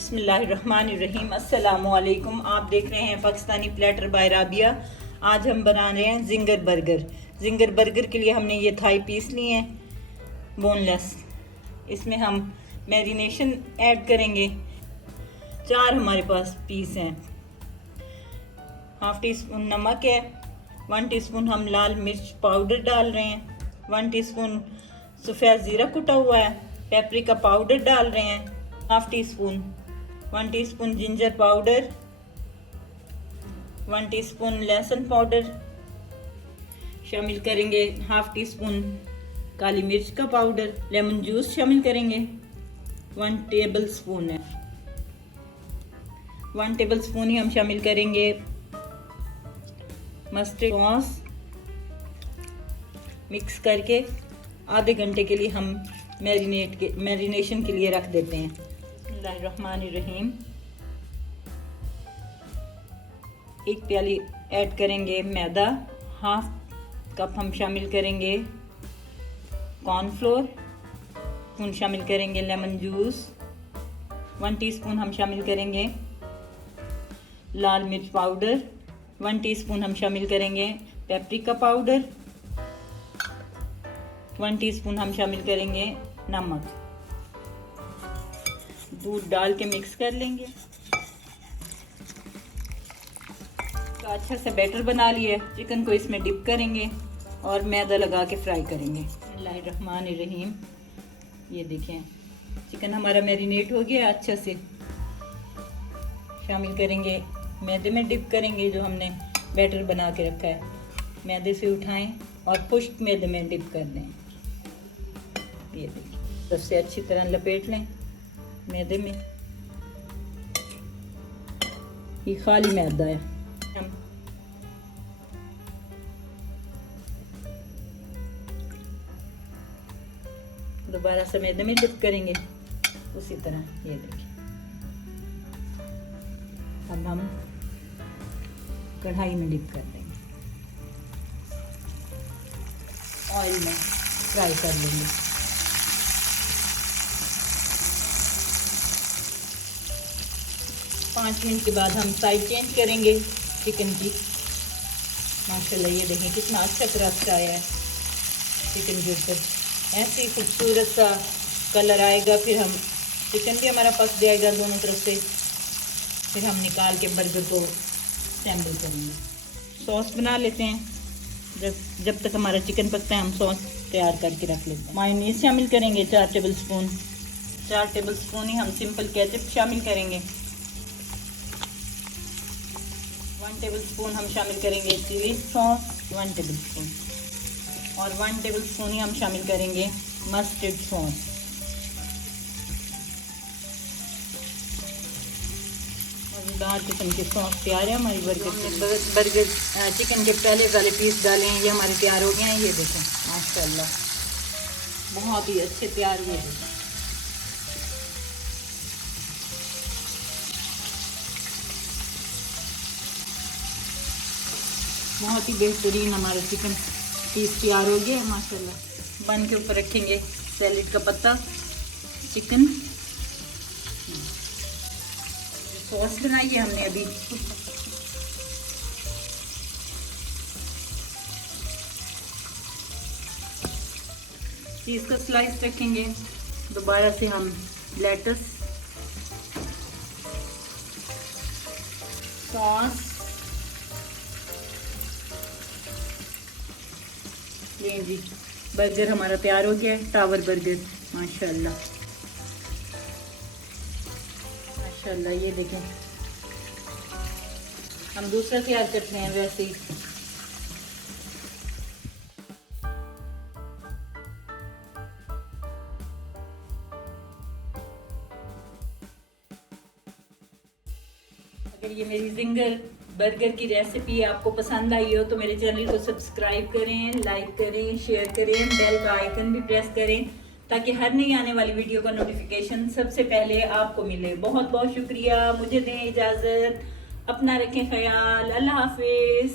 बिस्मिल्लाहिर्रहमानिर्रहीम। अस्सलामुअलैकुम। आप देख रहे हैं पाकिस्तानी प्लेटर बाय राबिया। आज हम बना रहे हैं जिंगर बर्गर। जिंगर बर्गर के लिए हमने ये थाई पीस लिए हैं बोनलेस। इसमें हम मैरिनेशन ऐड करेंगे। 4 हमारे पास पीस हैं। हाफ टी स्पून नमक है, 1 टीस्पून हम लाल मिर्च पाउडर डाल रहे हैं, 1 टीस्पून सफ़ेद ज़ीरा कुटा हुआ है, पेपरिका पाउडर डाल रहे हैं, half tea spoon 1 teaspoon ginger powder, 1 teaspoon लहसुन पाउडर शामिल करेंगे, हाफ टी स्पून काली मिर्च का पाउडर, लेमन जूस शामिल करेंगे, 1 टेबल स्पून है, 1 टेबल स्पून ही हम शामिल करेंगे मस्टर्ड सॉस। मिक्स करके आधे घंटे के लिए हम मैरिनेशन के लिए रख देते हैं। बिस्मिल्लाहिर्रहमानिर्रहीम। 1 प्याली ऐड करेंगे मैदा, हाफ कप हम शामिल करेंगे कॉर्नफ्लोर, स्पून शामिल करेंगे लेमन जूस, 1 टीस्पून हम शामिल करेंगे लाल मिर्च पाउडर, 1 टीस्पून हम शामिल करेंगे पेपरिका पाउडर, 1 टीस्पून हम शामिल करेंगे नमक। दूध डाल के मिक्स कर लेंगे। तो अच्छा से बैटर बना लिया। चिकन को इसमें डिप करेंगे और मैदा लगा के फ्राई करेंगे। बिस्मिल्लाहिर्रहमानिर्रहीम। ये देखें चिकन हमारा मैरिनेट हो गया अच्छे से। शामिल करेंगे मैदे में डिप करेंगे जो हमने बैटर बना के रखा है। मैदे से उठाएं और खुश्क मैदे में डिप कर दें। ये देखिए सबसे अच्छी तरह लपेट लें मैदे में। ये खाली मैदा है। हम दोबारा से मैदे में डिप करेंगे उसी तरह। ये देखिए अब हम कढ़ाई में डिप कर देंगे, ऑयल में फ्राई कर लेंगे। पाँच मिनट के बाद हम साइड चेंज करेंगे चिकन की। माशाल्लाह ये देखें कितना अच्छा क्रस्ट आया है चिकन के ऊपर। ऐसे ही खूबसूरत सा कलर आएगा। फिर हम चिकन भी हमारा पक जाएगा दोनों तरफ से। फिर हम निकाल के बर्गर को असेंबल करेंगे। सॉस बना लेते हैं। जब तक हमारा चिकन पकता है हम सॉस तैयार करके रख लेते हैं। मायोनीज शामिल करेंगे 4 टेबल स्पून। 4 टेबल स्पून ही हम सिंपल केचप शामिल करेंगे। 1 टेबल स्पून हम शामिल करेंगे चिली सॉस, 1 टेबल स्पून, और 1 टेबल स्पून ही हम शामिल करेंगे मस्टर्ड सॉस। मज़ेदार किस्म की सॉस तैयार है हमारी बर्गर चिकन के पहले वाले पीस डाले हैं, ये हमारे तैयार हो गए हैं। ये देखें माशाल्लाह बहुत ही अच्छे तैयार हुए हैं। बहुत ही बेहतरीन हमारा चिकन पीस तैयार हो गया है माशाल्लाह। बन के ऊपर रखेंगे सैलेड का पत्ता, चिकन सॉस बनाई है हमने अभी। चीज़ का स्लाइस रखेंगे। दोबारा से हम लेटस, सॉस, ये जी बर्गर हमारा तैयार हो गया है। टावर बर्गर माशाल्लाह माशाल्लाह। ये देखें हम दूसरा तैयार करते हैं वैसे ही। अगर ये मेरी जिंगर बर्गर की रेसिपी आपको पसंद आई हो तो मेरे चैनल को सब्सक्राइब करें, लाइक करें, शेयर करें, बेल का आइकन भी प्रेस करें ताकि हर नई आने वाली वीडियो का नोटिफिकेशन सबसे पहले आपको मिले। बहुत बहुत शुक्रिया। मुझे दें इजाज़त। अपना रखें ख्याल। अल्लाह हाफिज़।